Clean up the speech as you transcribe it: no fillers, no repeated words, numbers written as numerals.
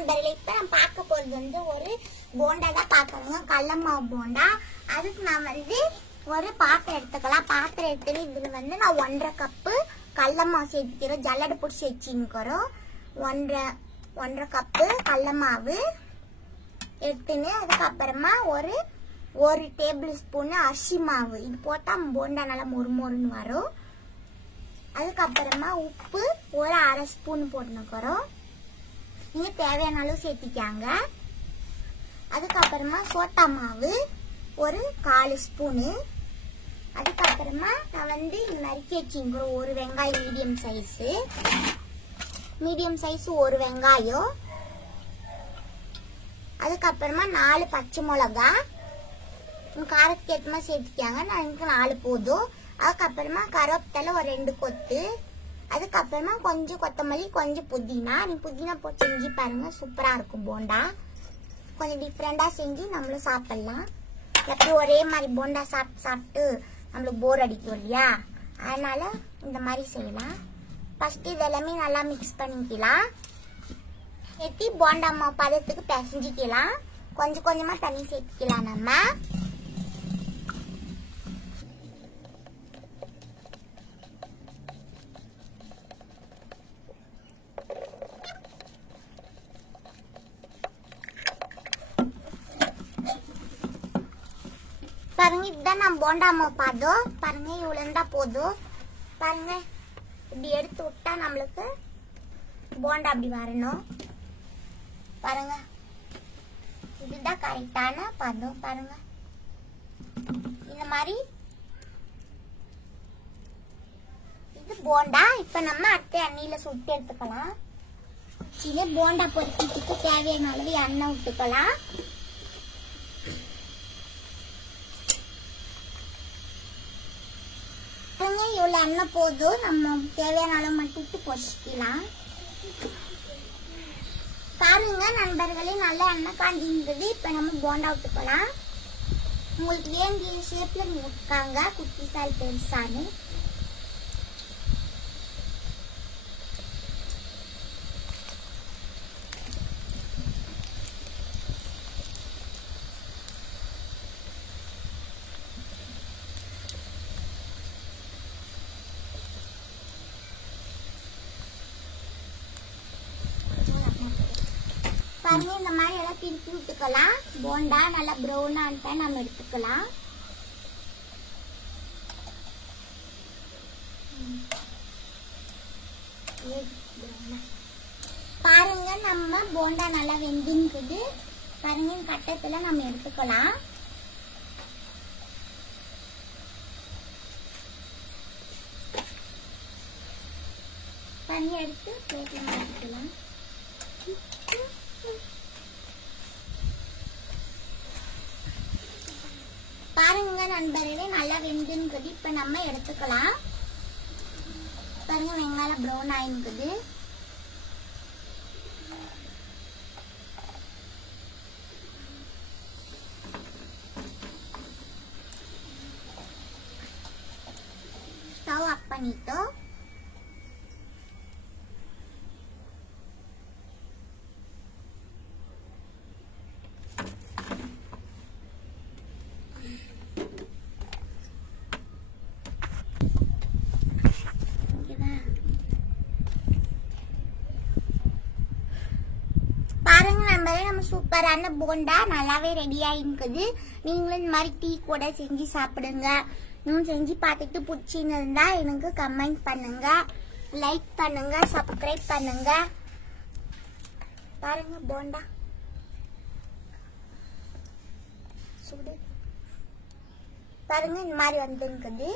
நண்பர்களே, இப்ப நான் பார்க்க போறது வந்து ஒரு போண்டா தான் பார்க்கணுங்க. கடல மாவு போண்டா. அதுக்கு நான் வந்து ஒரு பாத்திரம் எடுத்துக்கலாம். பாத்திரம் எடுத்துட்டு இதுல வந்து நான் 1.5 கப்பு கடல மாவு சேர்த்துக்கிறோம். ஜல்லடை போட்டு சேர்த்துக்கிறோம். 1.5 கப்பு கடல மாவு எடுத்துன்னு அதுக்கப்புறமா ஒரு டேபிள் ஸ்பூன் அரிசி மாவு. இது போட்டா போண்டா நல்லா மொறுமொறுன்னு வரும். அதுக்கப்புறமா உப்பு ஒரு 1/2 ஸ்பூன் போட்டுக்கிறோம். நீங்க தேவையான அளவு சேர்த்திக்காங்க. அதுக்கப்புறமா சோட்டா மாவு ஒரு 1/4 ஸ்பூனு. அதுக்கப்புறமா நான் வந்து நறுக்கி வச்சுக்கிறோம் ஒரு வெங்காயம் மீடியம் சைஸ் ஒரு வெங்காயம். அதுக்கப்புறமா 4 பச்சை மிளகா. காரத்துக்கு ஏற்ற மாதிரி சேர்த்துக்காங்க. நான் எனக்கு 4 போதும். அதுக்கப்புறமா கருவேப்பிலை ஒரு 2 கொத்து. அதுக்கப்புறமா கொஞ்சம் கொத்தமல்லி, கொஞ்சம் புதினா. நீங்க புதினா போட்டு செஞ்சு பாருங்க, சூப்பரா இருக்கும் போண்டா. கொஞ்சம் டிஃப்ரெண்டா செஞ்சு நம்மளும் சாப்பிடலாம். எப்படி ஒரே மாதிரி போண்டா சாப்பிட்டு நம்மளுக்கு போர் அடிக்கும் இல்லையா, அதனால இந்த மாதிரி செய்யலாம். ஃபர்ஸ்ட் இதெல்லாமே நல்லா மிக்ஸ் பண்ணிக்கலாம். சேர்த்து போண்டா மாவு பதத்துக்கு பிசைஞ்சிக்கலாம். கொஞ்சம் கொஞ்சமா தண்ணி சேர்த்துக்கலாம். நம்ம பாருங்க, இதுதான் நான் போண்டா மாவு பாதம். பாருங்க, இவ்வளவு இருந்தா போதும். பாருங்க, இப்படி எடுத்து விட்டா நம்மளுக்கு போண்டா அப்படி வரணும். பாருங்க, இதுதான் கரெக்டான பதம். பாருங்க, இந்த மாதிரி இது போண்டா. இப்ப நம்ம அடுத்த எண்ணெயில சுட்டு எடுத்துக்கலாம். இது போண்டா பொரிக்கிறதுக்கு தேவையான அளவு எண்ணெய் விட்டுக்கலாம். இவ்வளவு எண்ணெய் போதும். நம்ம தேவையான அளவு மட்டும் விட்டு பொரிச்சிக்கலாம். பாருங்க நண்பர்களே, நல்ல எண்ணெய் காஞ்சிருந்தது. இப்ப நம்ம போண்டா விட்டுக்கலாம். உங்களுக்கு வேண்டிய ஷேப்ல இருக்காங்க, குட்டி சால் பெருசானு. பாருங்க, இந்த மாதிரி எல்லாம் திருப்பி விட்டுக்கலாம். போண்டா நல்லா ப்ரௌனா நம்ம எடுத்துக்கலாம். பாருங்க, நம்ம போண்டா நல்லா வெந்துக்குது. பாருங்க, கட்டத்துல நம்ம எடுத்துக்கலாம். தண்ணி எடுத்து பிளேட்ல மாத்திக்கலாம். பாருங்க நண்பர்களே, நல்லா வெந்துக்குது. இப்ப நம்ம எடுத்துக்கலாம். பாருங்க, வெங்காயம் ப்ரௌன் ஆயிக்குது. ஸ்டவ் ஆஃப் பண்ணிட்டோம். நம்ம சூப்பரான போண்டா நல்லாவே ரெடி ஆயிருக்கு. நீங்களும் இந்த மாதிரி டீ கூட செஞ்சு சாப்பிடுங்க. இன்னும் செஞ்சு பார்த்துட்டு பிடிச்சின்னு இருந்தா எனக்கு கமெண்ட் பண்ணுங்க, லைக் பண்ணுங்க, சப்ஸ்கிரைப் பண்ணுங்க. பாருங்க போண்டா சுடு. பாருங்க, இந்த மாதிரி வந்துருக்குது.